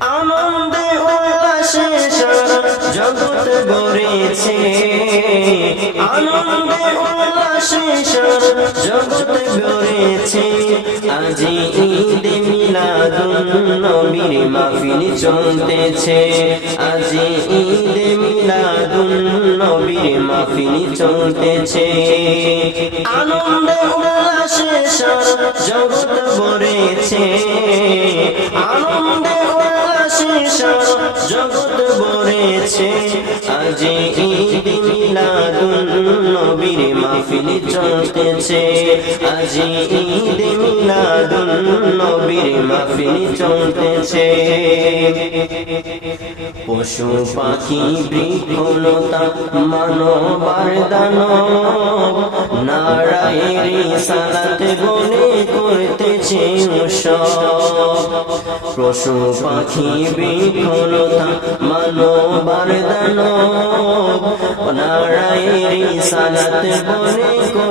আনন্দে উল্লাসে সারা জগৎ গড়েছে। আনন্দে উল্লাসে সারা জগৎ গড়েছে। আজি ঈদে মিলাদুন নবীর মাহফিল চলতেছে। আজি ঈদে মিলাদুন নবীর মাহফিল চলতেছে। আনন্দে উল্লাসে সারা জগৎ ভরেছে আনন্দে উল্লাসে জগৎ ভরেছে চলতেছে আজি ঈদ মিলাদুন নবীর মাহফিল চলতেছে। পশু পাখি বৃক্ষলতা মানবার দানব। নারায়ের সালাতে বলে করতেছে পশু পাখি বৃক্ষলতা মানবার দানব। নারায়ের সালাতে বলে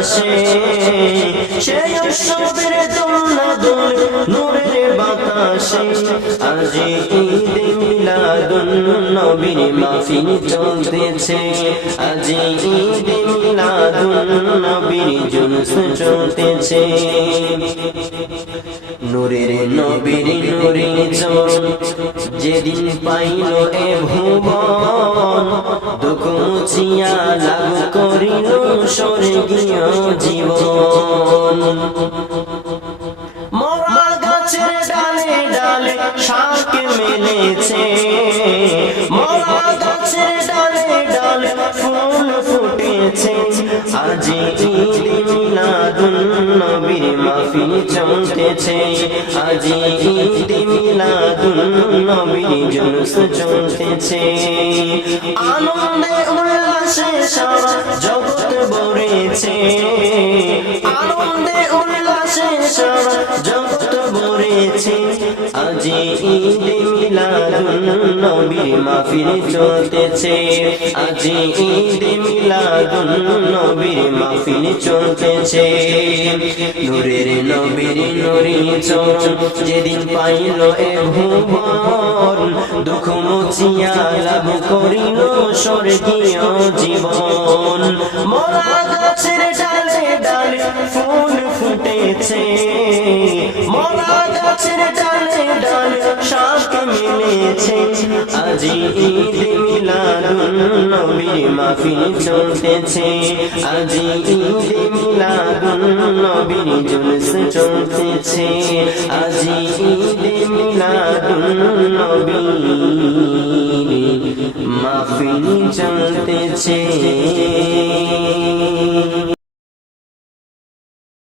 বাতাসে সেই উৎসবের দোলা দোলে নূরের বাতাসে। আজি ঈদে মিলাদুন নবীর মাহফিল চলতেছে। আজি ঈদে মিলাদুন নবীর জুলুস চলতেছে। নূরের নবীর নূরে চরণ যেদিন পাইল এ ভুবন মুছিয়া লাভ করিল স্বর্গীয় জীবন। মরা গাছের ডালে ডালে শাক মেলেছে। মাহফিল চলতেছে। আজি ঈদ মিলাদুন নবীর জুলুস চলতেছে। আনন্দে উল্লাসে সারা জগৎ ভরেছে। ঈদে মিলাদুন নবীর মাহফিল চলতেছে। আজি ঈদে মিলাদুন নবীর মাহফিল চলতেছে। নূরের নবীর নুরি চরণ যেদিন পাইল এ ভুবন, দুঃখ মুছিয়া লাভ করিল স্বর্গীয় জীবন। মরা গাছের আজি ঈদ মিলাদুন নবীর মাহফিল চলতেছে। আজি ঈদ মিলাদুন নবীর জুলুস চলতেছে। আজি ঈদ মিলাদুন নবীর মাহফিল চলতেছে।